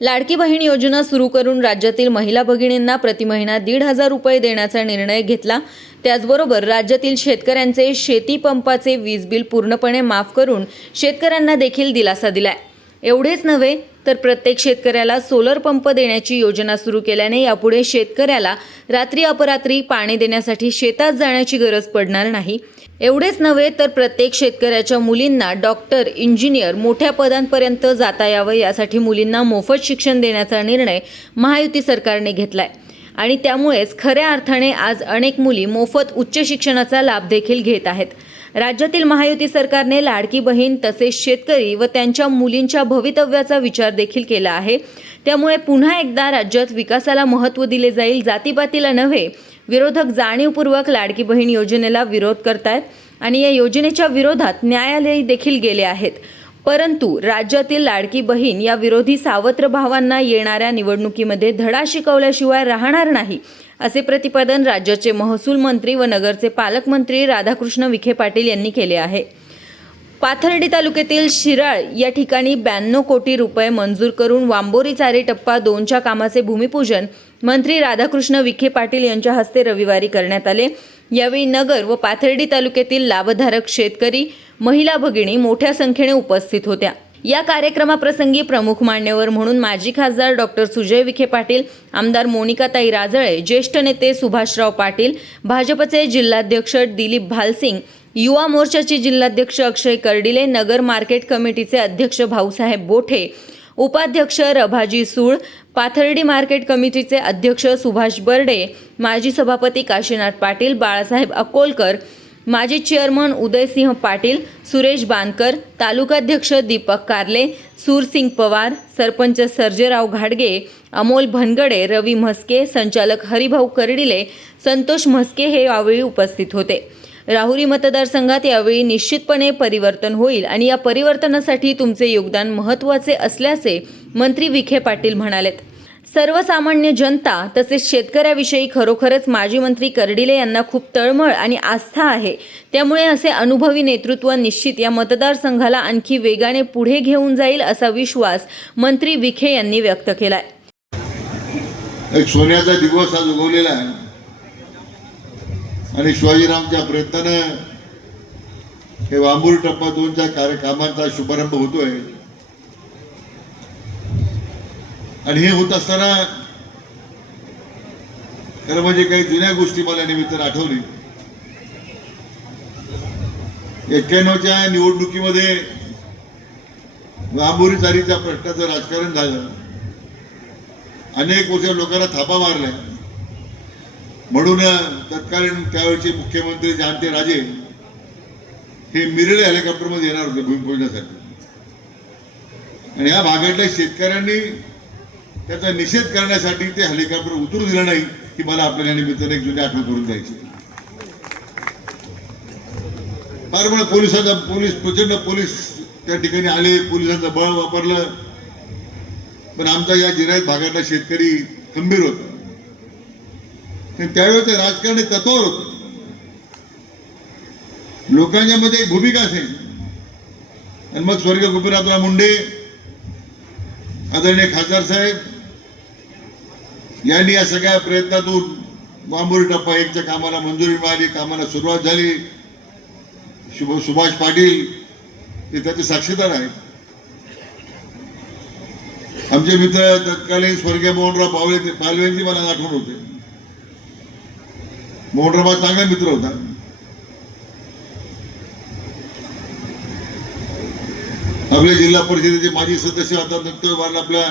लाडकी बहीण योजना सुरू करून राज्यातील महिला भगिनींना प्रति महिना दीड हजार रुपये देण्याचा निर्णय घेतला. त्याचबरोबर राज्यातील शेतकऱ्यांचे शेती पंपाचे वीज बिल पूर्णपणे माफ करून शेतकऱ्यांना देखील दिलासा दिलाय. एवढेच नव्हे तर प्रत्येक शेतकऱ्याला सोलर पंप देण्याची योजना सुरू केल्याने यापुढे शेतकऱ्याला रात्री अपरात्री पाणी देण्यासाठी शेतात जाण्याची गरज पडणार नाही. एवढेच नव्हे तर प्रत्येक शेतकऱ्याच्या मुलींना डॉक्टर इंजिनियर मोठ्या पदांपर्यंत जाता यावं यासाठी मुलींना मोफत शिक्षण देण्याचा निर्णय महायुती सरकारने घेतलाय. आणि त्यामुळेच खऱ्या अर्थाने आज अनेक मुली मोफत उच्च शिक्षणाचा लाभ देखील घेत आहेत. राज्यातील महायुती सरकारने लाडकी बहीण तसेच शेतकरी व त्यांच्या मुलींच्या भवितव्याचा विचार देखील केला आहे. त्यामुळे पुन्हा एकदा राज्यात विकासाला महत्त्व दिले जाईल जातीपातीला नव्हे विरोधक जाणीवपूर्वक लाडकी बहीण योजनेला विरोध करतायत आणि या योजनेच्या विरोधात न्यायालयी देखील गेले आहेत. परंतु राज्यातील लाडकी बहीण या विरोधी सावत्र भावांना येणाऱ्या निवडणुकीमध्ये धडा शिकवल्याशिवाय राहणार नाही असे प्रतिपादन राज्याचे महसूल मंत्री व नगरचे पालकमंत्री राधाकृष्ण विखे पाटील यांनी केले आहे. पाथर्डी तालुक्यातील शिराळ या ठिकाणी ब्याण्णव कोटी रुपये मंजूर करून वांबोरी चारे टप्पा दोनच्या कामाचे भूमिपूजन मंत्री राधाकृष्ण विखे पाटील यांच्या हस्ते रविवारी करण्यात आले. यावेळी नगर व पाथर्डी तालुक्यातील लाभधारक शेतकरी महिला भगिनी मोठ्या संख्येने उपस्थित होत्या. या कार्यक्रमाप्रसंगी प्रमुख मान्यवर म्हणून माजी खासदार डॉक्टर सुजय विखे पाटील आमदार मोनिकाताई राजळे ज्येष्ठ नेते सुभाषराव पाटील भाजपचे जिल्हाध्यक्ष दिलीप भालसिंग युवा मोर्चाचे जिल्हाध्यक्ष अक्षय कर्डिले नगर मार्केट कमिटीचे अध्यक्ष भाऊसाहेब बोठे उपाध्यक्ष रभाजी सूळ पाथर्डी मार्केट कमिटीचे अध्यक्ष सुभाष बर्डे माजी सभापती काशीनाथ पाटील बाळासाहेब अकोलकर माजी चेअरमन उदयसिंह पाटील सुरेश बानकर तालुकाध्यक्ष दीपक कारले सूरसिंग पवार सरपंच सर्जेराव घाडगे अमोल भनगडे रवी म्हस्के संचालक हरिभाऊ कर्डिले संतोष म्हस्के हे यावेळी उपस्थित होते. राहुरी मतदारसंघात यावेळी निश्चितपणे परिवर्तन होईल आणि या परिवर्तनासाठी तुमचे योगदान महत्त्वाचे असल्याचे मंत्री विखे पाटील म्हणालेत. सर्वसामान्य जनता तसेच शेतकऱ्याविषयी खरोखरच माजी मंत्री कर्डिले यांना खूप तळमळ आणि आस्था आहे. त्यामुळे असे अनुभवी नेतृत्व निश्चित या मतदारसंघाला आणखी वेगाने पुढे घेऊन जाईल असा विश्वास मंत्री विखे यांनी व्यक्त केलाय. सोन्याचा दिवस आज उगवलेला आहे. आणि शिवाजीरामच्या प्रयत्नानं हे वांबूर टप्पा दोनच्या कार्यक्रमाचा शुभारंभ होतोय. आणि हे होत असताना खरं म्हणजे काही जुन्या गोष्टी मला निमित्तानं आठवली. एक्क्याण्णवच्या निवडणुकीमध्ये वांबुरी चारीच्या प्रश्नाचं राजकारण झालं. अनेक वर्ष लोकांना थापा मारल्या. म्हणून तत्कालीन त्यावेळचे मुख्यमंत्री जानते राजे हे मिरळे हेलिकॉप्टरमध्ये येणार होते भूमिपूजनासाठी आणि या भागातल्या शेतकऱ्यांनी त्याचा निषेध करण्यासाठी ते हेलिकॉप्टर उतरू दिलं नाही की मला आपल्याला निमित्ताने एक जुनी आठवण करून द्यायची. फार मला पोलिसांचा पोलीस प्रचंड पोलीस त्या ठिकाणी आले पोलिसांचं बळ वापरलं. पण आमचा या जिरायत भागातला शेतकरी खंबीर होता. आणि त्यावेळेस ते राजकारण तत्वावर होत. लोकांच्या मध्ये एक भूमिका असेल. आणि मग स्वर्गीय गोपीनाथराव मुंडे आदरणीय खासदार साहेब यांनी या सगळ्या प्रयत्नातून बांबोरी टप्पा एकच्या कामाला मंजुरी मिळाली कामाला सुरुवात झाली. शुभ सुभाष पाटील हे त्याचे साक्षीदार आहेत. आमचे मित्र तत्कालीन स्वर्गीय मोहनराव पावले पालवेंची मला आठवण होते. मोटरबा चांगला मित्र होता. आपल्या जिल्हा परिषदेचे माजी सदस्य आता नंतर आपल्या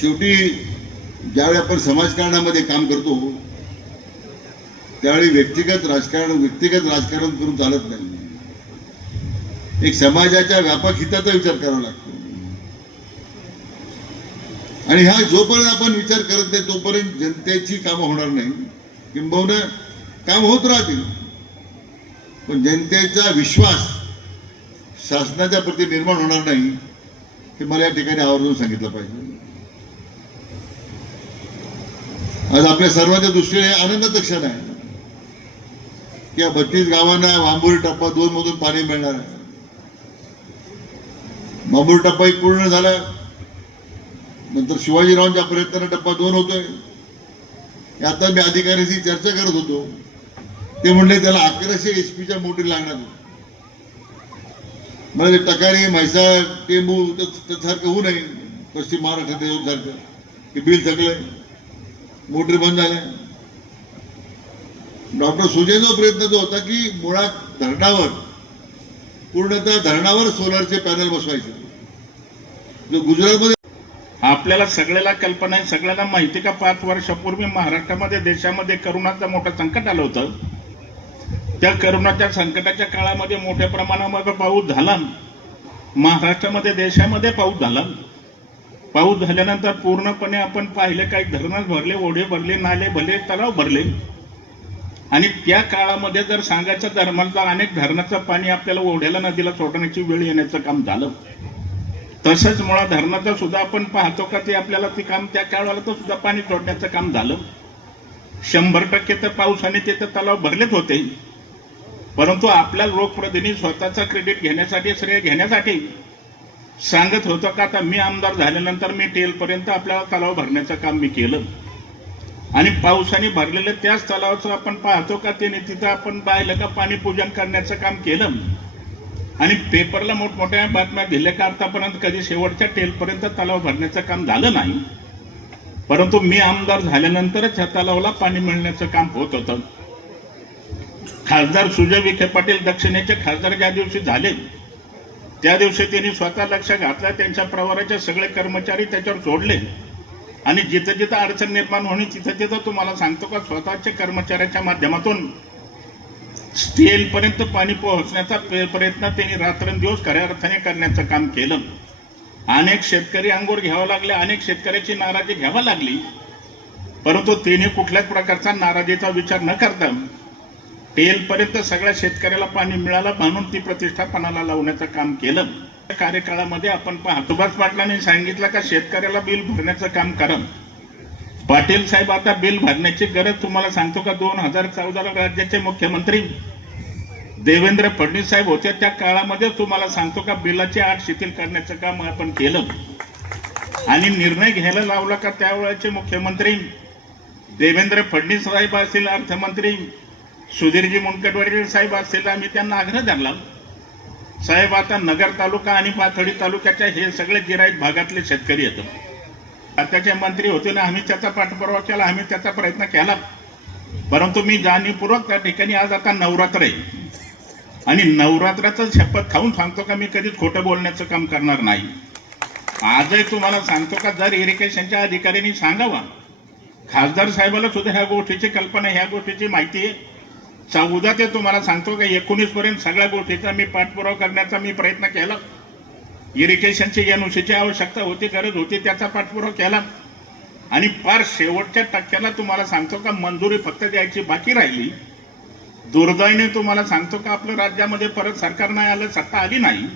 शेवटी ज्यावेळी आपण समाजकारणामध्ये काम करतो त्यावेळी व्यक्तिगत राजकारण व्यक्तिगत राजकारण करून चालत नाही. एक समाजाच्या व्यापक हिताचा विचार करावा लागतो. आणि हा जोपर्यंत आपण विचार करत नाही तोपर्यंत जनतेची कामं होणार नाही. किंबहुना काम होत राहतील. पण जनतेचा विश्वास शासनाच्या प्रती निर्माण होणार नाही हे मला या ठिकाणी आवर्जून सांगितलं पाहिजे. आज आपल्या सर्वांच्या दृष्टीने आनंदाचं क्षण आहे. की या बत्तीस गावांना वांबोरी टप्पा दोन मधून पाणी मिळणार आहे. मामूर टप्पा एक पूर्ण झाला. नंतर शिवाजीरावांच्या प्रयत्नाने टप्पा दोन होतोय. आता मी अधिकाऱ्यांशी चर्चा करत होतो. ते म्हणले त्याला अकराशे एच पीच्या मोठी लागणार म्हणजे ते टकारे म्हैसाळ टेंबू त्यासारखं होऊ नये. पश्चिम महाराष्ट्रात सारखं. की बिल थकलंय मोटरी बंद झाल्या. डॉक्टर सुजयचा प्रयत्न जो होता की मुळात धरणावर पूर्णतः धरणावर सोलारचे पॅनल बसवायचे. जो गुजरातमध्ये आपल्याला सगळ्याला कल्पना आहे सगळ्याला माहिती का? पाच वर्षापूर्वी महाराष्ट्रामध्ये देशामध्ये करोनाचं मोठं संकट आलं होतं. त्या करोनाच्या संकटाच्या काळामध्ये मोठ्या प्रमाणामध्ये पाऊस झाला. महाराष्ट्रामध्ये देशामध्ये पाऊस झाला. पाऊस झाल्यानंतर पूर्णपणे आपण पाहिले काही धरणं भरले ओढे भरले नाले भरले तलाव भरले. आणि त्या काळामध्ये जर सांगायचं धर्माचं अनेक धरणाचं पाणी आपल्याला ओढ्याला नदीला सोडण्याची वेळ येण्याचं काम झालं. तसंच मुळा धरणाचं सुद्धा आपण पाहतो का ते आपल्याला ते काम त्या काळाला तर सुद्धा पाणी सोडण्याचं काम झालं. शंभर टक्के तर पावसाने ते तर तलाव भरलेच होते. परंतु आपल्या लोकप्रतिनिधी स्वतःचा क्रेडिट घेण्यासाठी श्रेय घेण्यासाठी सांगत होतं का आता मी आमदार झाल्यानंतर मी टेलपर्यंत आपल्याला तलाव भरण्याचं काम मी केलं. आणि पावसाने भरलेलं त्याच तलावाचं आपण पाहतो का त्याने तिथं आपण पाहिलं का पाणी पूजन करण्याचं काम केलं. आणि पेपरला मोठमोठ्या बातम्या दिल्या का आतापर्यंत कधी शेवटच्या टेलपर्यंत तलाव भरण्याचं काम झालं नाही. परंतु मी आमदार झाल्यानंतरच ह्या तलावाला पाणी मिळण्याचं काम होत होतं. खासदार सुजय विखे पाटील दक्षिणेचे खासदार ज्या दिवशी झाले त्या दिवशी त्यांनी स्वतः लक्ष घातलं त्यांच्या प्रवाराचे सगळे कर्मचारी त्याच्यावर सोडले. आणि जिथं जिथं अडचण निर्माण होणे तिथं तिथं तुम्हाला सांगतो का स्वतःच्या कर्मचाऱ्याच्या माध्यमातून स्टेलपर्यंत पाणी पोहोचण्याचा पे- प्रयत्न त्यांनी रात्रंदिवस खऱ्या अर्थाने करण्याचं काम केलं. अनेक शेतकरी अंगोर घ्यावं लागले अनेक शेतकऱ्याची नाराजी घ्यावं लागली. परंतु त्यांनी कुठल्याच प्रकारचा नाराजीचा विचार न करता टेलपर्यंत सगळ्या शेतकऱ्याला पाणी मिळालं म्हणून ती प्रतिष्ठापनाला लावण्याचं काम केलं. कार्यकाळामध्ये आपण सुभाष पाटलांनी सांगितलं का शेतकऱ्याला बिल भरण्याचं काम करा. पाटील साहेब आता बिल भरण्याची गरज तुम्हाला सांगतो का? दोन हजार चौदाला राज्याचे मुख्यमंत्री देवेंद्र फडणवीस साहेब होते. त्या काळामध्ये तुम्हाला सांगतो का बिलाची आठ शिथिल करण्याचं काम आपण केलं. आणि निर्णय घ्यायला लावला का त्यावेळेचे मुख्यमंत्री? देवेंद्र फडणवीस साहेब असतील अर्थमंत्री सुधीरजी मुनगंटीवार साहेब असतील आम्ही त्यांना आग्रह धरला. साहेब आता नगर तालुका आणि पाथडी तालुक्याच्या हे सगळे जिराईत भागातले शेतकरी येतात. आताचे मंत्री होते ना आम्ही त्याचा पाठपुरावा केला आम्ही त्याचा प्रयत्न केला. परंतु मी जाणीवपूर्वक त्या ठिकाणी आज आता नवरात्र आहे. आणि नवरात्राचं शपथ खाऊन सांगतो का मी कधीच खोटं बोलण्याचं काम करणार नाही. आजही तुम्हाला सांगतो का जर इरिगेशनच्या अधिकाऱ्यांनी सांगावा खासदार साहेबाला सुद्धा ह्या गोष्टीची कल्पना ह्या गोष्टीची माहिती आहे. चौदा ते तुम्हाला सांगतो का एकोणीसपर्यंत सगळ्या गोष्टीचा मी पाठपुरावा करण्याचा मी प्रयत्न केला. इरिगेशनची एनओसीची आवश्यकता होती गरज होती त्याचा पाठपुरावा केला. आणि फार शेवटच्या टक्क्याला तुम्हाला सांगतो का मंजुरी फक्त द्यायची बाकी राहिली. दुर्दैवाने तुम्हाला सांगतो का आपल्या राज्यामध्ये परत सरकार नाही आलं सत्ता आली नाही.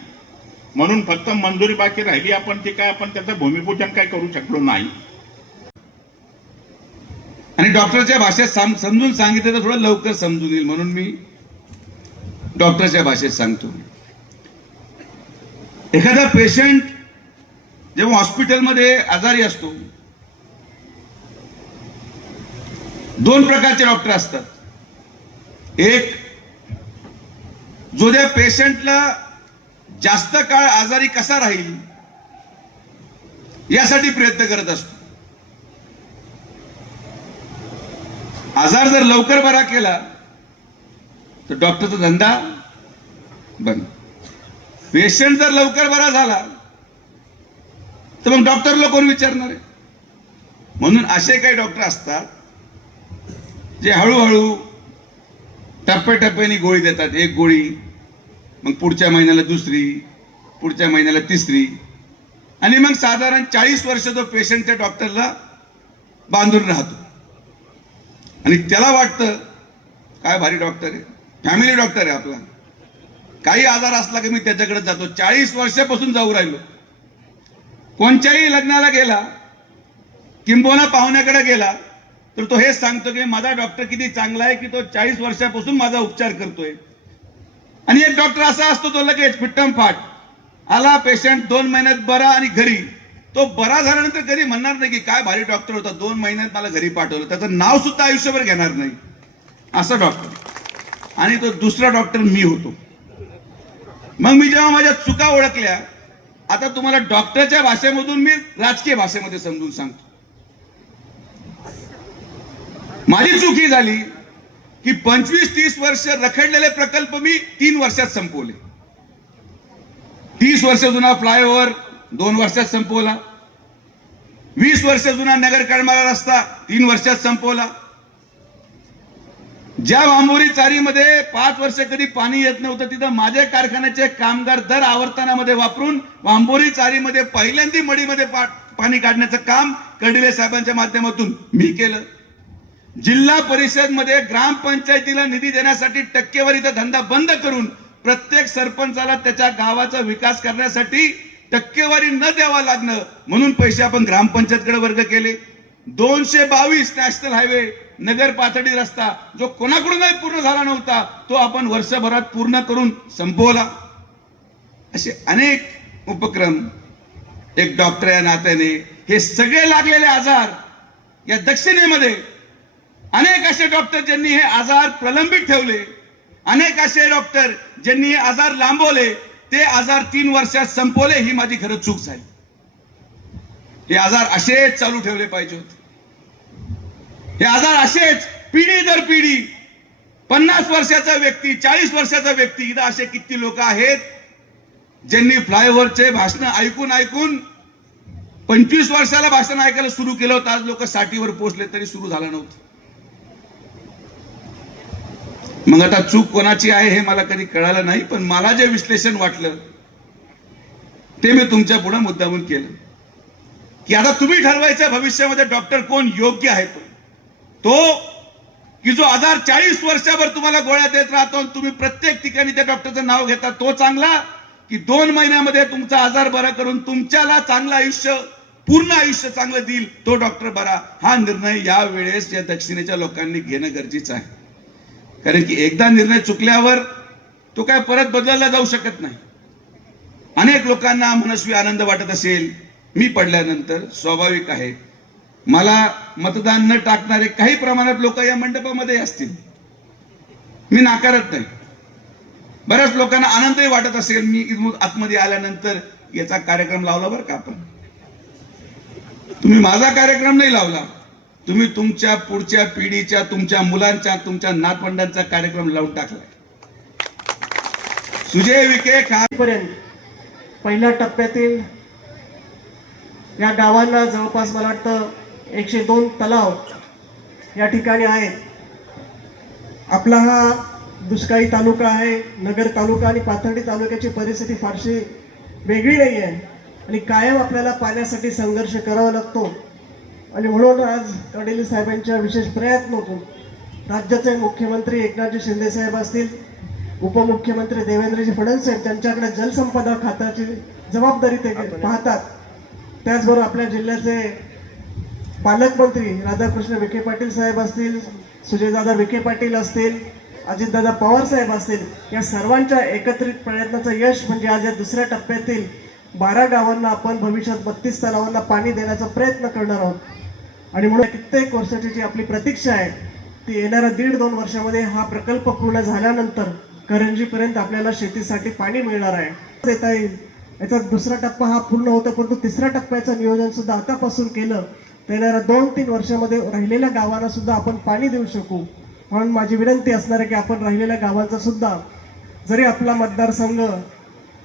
म्हणून फक्त मंजुरी बाकी राहिली आपण ती काय आपण त्याचं भूमिपूजन काय करू शकलो नाही. आणि डॉक्टरच्या भाषेत समजून सांगितलं तर थोडं लवकर समजून येईल म्हणून मी डॉक्टरच्या भाषेत सांगतो. एखादा पेशंट जेव्हा हॉस्पिटलमध्ये आजारी असतो दोन प्रकारचे डॉक्टर असतात. एक जो त्या पेशंटला जास्त काळ आजारी कसा राहील यासाठी प्रयत्न करत असतो. आजार जर लवकर बरा केला तर डॉक्टरचा धंदा बंद. पेशंट जर लवकर बरा झाला तर मग डॉक्टरला कोण विचारणार आहे? म्हणून असे काही डॉक्टर असतात जे हळूहळू टप्प्याटप्प्याने गोळी देतात. एक गोळी मग पुढच्या महिन्याला दुसरी पुढच्या महिन्याला तिसरी. आणि मग साधारण चाळीस वर्ष तो पेशंट त्या डॉक्टरला बांधून राहतो. आणि त्याला वाटतं काय भारी डॉक्टर आहे. फॅमिली डॉक्टर आहे आपला. काही आजार असला की मी त्याच्याकडे जातो. चाळीस वर्षापासून जाऊ राहिलो. कोणत्याही लग्नाला गेला किंबोना पाहुण्याकडे गेला तर तो हेच सांगतो की माझा डॉक्टर किती चांगला आहे की तो चाळीस वर्षापासून माझा उपचार करतोय. आणि एक डॉक्टर असा असतो तो लगेच फिट्टम फाट. आला पेशंट दोन महिन्यात बरा आणि घरी. तो बरा झाल्यानंतर कधी म्हणणार नाही की काय भारी डॉक्टर होता. दोन महिन्यात मला घरी पाठवलं. त्याचं नाव सुद्धा आयुष्यभर घेणार नाही. असा डॉक्टर. आणि तो दुसरा डॉक्टर मी होतो. मग मी जेव्हा माझ्या चुका ओळखल्या आता तुम्हाला डॉक्टरच्या भाषेमधून मी राजकीय भाषेमध्ये समजून सांगतो. माझी चुकी झाली की पंचवीस तीस वर्ष रखडलेले प्रकल्प मी तीन वर्षात संपवले. तीस वर्ष जुना फ्लायओव्हर दोन वर्षात संपवला. वीस वर्ष जुना नगर करमाळा रस्ता तीन वर्षात संपवला. ज्या वांबोरी चारीमध्ये पाच वर्ष कधी पाणी येत नव्हतं तिथं माझ्या कारखान्याचे कामगार दर आवर्तनामध्ये वापरून भांबोरी चारीमध्ये पहिल्यांदा मडीमध्ये पाणी काढण्याचं काम कडिले साहेबांच्या माध्यमातून मी केलं. जिल्हा परिषदमध्ये ग्रामपंचायतीला निधी देण्यासाठी टक्केवारीचा धंदा बंद करून प्रत्येक सरपंचाला त्याच्या गावाचा विकास करण्यासाठी टक्केवारी न द्यावा लागणं म्हणून पैसे आपण ग्रामपंचायतकडे वर्ग केले. दोनशे बावीस नॅशनल हायवे नगर पातळी रस्ता जो कोणाकडूनही पूर्ण झाला नव्हता तो आपण वर्षभरात पूर्ण करून संपवला. असे अनेक उपक्रम एक डॉक्टर या नात्याने हे सगळे लागलेले आजार या दक्षिणेमध्ये अनेक असे डॉक्टर ज्यांनी हे आजार प्रलंबित ठेवले अनेक असे डॉक्टर ज्यांनी हे आजार लांबवले ते आजार तीन वर्षात संपवले ही माझी खरं चूक झाली. हे आजार असेच चालू ठेवले पाहिजे होते. हे आजार असेच पिढी दर पिढी. पन्नास वर्षाचा व्यक्ती चाळीस वर्षाचा व्यक्ती इथं असे किती लोक आहेत ज्यांनी फ्लायओव्हरचे भाषण ऐकून ऐकून पंचवीस वर्षाला भाषण ऐकायला सुरू केलं होतं. आज लोक साठीवर पोहोचले तरी सुरू झालं नव्हतं. मग आता चूक कोणाची आहे हे मला कधी कळालं नाही पण मला जे विश्लेषण वाटलं ते मी तुमच्यापुढे मुद्दामून केलं. की आता तुम्ही ठरवायचं भविष्यामध्ये डॉक्टर कोण योग्य आहे तो? तो की जो आजार चाळीस वर्षाभर तुम्हाला गोळ्या देत राहतो आणि तुम्ही प्रत्येक ठिकाणी त्या डॉक्टरचं नाव घेता तो चांगला की दोन महिन्यामध्ये तुमचा आजार बरा करून तुमच्याला चांगलं आयुष्य पूर्ण आयुष्य चांगलं देईल तो डॉक्टर बरा. हा निर्णय या वेळेस या दक्षिणेच्या लोकांनी घेणं गरजेचं आहे. कारण की एकदा निर्णय चुकल्यावर तो काय परत बदलला जाऊ शकत नाही. अनेक लोकांना मनस्वी आनंद वाटत असेल. मी पडल्यानंतर स्वाभाविक आहे. मला मतदान न टाकणारे काही प्रमाणात लोक या मंडपामध्ये असतील. मी नाकारत नाही. बऱ्याच लोकांना आनंदही वाटत असेल मी आतमध्ये आल्यानंतर याचा कार्यक्रम लावला बरं का आपण. तुम्ही माझा कार्यक्रम नाही लावला. तुम्ही तुमच्या पुढच्या पिढीच्या तुमच्या मुलांच्या तुमच्या नातवंडांचा कार्यक्रम लावून टाकलाय. सुजय विखे खा पर्यंत पहिल्या टप्प्यातील या गावांना जवळपास मला वाटतं एकशे दोन तलाव या ठिकाणी आहेत. आपला हा दुष्काळी तालुका आहे नगर तालुका आणि पाथर्डी तालुक्याची परिस्थिती फारशी वेगळी नाही आहे आणि कायम आपल्याला पाण्यासाठी संघर्ष करावा लागतो. आणि म्हणून आज कडेली साहेबांच्या विशेष प्रयत्नातून राज्याचे मुख्यमंत्री एकनाथजी शिंदे साहेब असतील उपमुख्यमंत्री देवेंद्रजी फडणवीस त्यांच्याकडे जलसंपदा खात्याची जबाबदारी ते पाहतात त्याचबरोबर आपल्या जिल्ह्याचे पालकमंत्री राधाकृष्ण विखे पाटील साहेब असतील सुजयदादा विखे पाटील असतील अजितदादा पवार साहेब असतील या सर्वांच्या एकत्रित प्रयत्नाचं यश म्हणजे आज या दुसऱ्या टप्प्यातील बारा गावांना आपण भविष्यात बत्तीस तलावांना पाणी देण्याचा प्रयत्न करणार आहोत. आणि म्हणून कित्येक वर्षाची जी आपली प्रतीक्षा आहे ती येणाऱ्या दीड दोन वर्षामध्ये हा प्रकल्प पूर्ण झाल्यानंतर करंजीपर्यंत आपल्याला शेतीसाठी पाणी मिळणार आहे. देता येईल. याचा दुसरा टप्पा हा पूर्ण होतो परंतु तिसऱ्या टप्प्याचं नियोजन सुद्धा आतापासून केलं येणाऱ्या दोन तीन वर्षामध्ये राहिलेल्या गावांना सुद्धा आपण पाणी देऊ शकू. म्हणून माझी विनंती असणार आहे की आपण राहिलेल्या गावांचा सुद्धा जरी आपला मतदारसंघ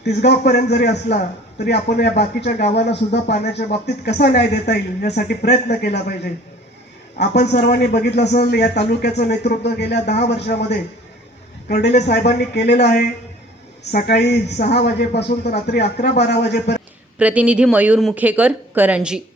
तिसगावपर्यंत जरी असला तरी आपण या बाकीच्या गावांना सुद्धा पाण्याच्या बाबतीत कसा न्याय देता येईल यासाठी प्रयत्न केला पाहिजे. आपण सर्वांनी बघितलं असेल या तालुक्याचं नेतृत्व गेल्या दहा वर्षामध्ये कर्डिले साहेबांनी केलेलं आहे. सकाळी सहा वाजेपासून तर रात्री अकरा बारा वाजेपर्यंत प्रतिनिधी मयूर मुखेकर करंजी.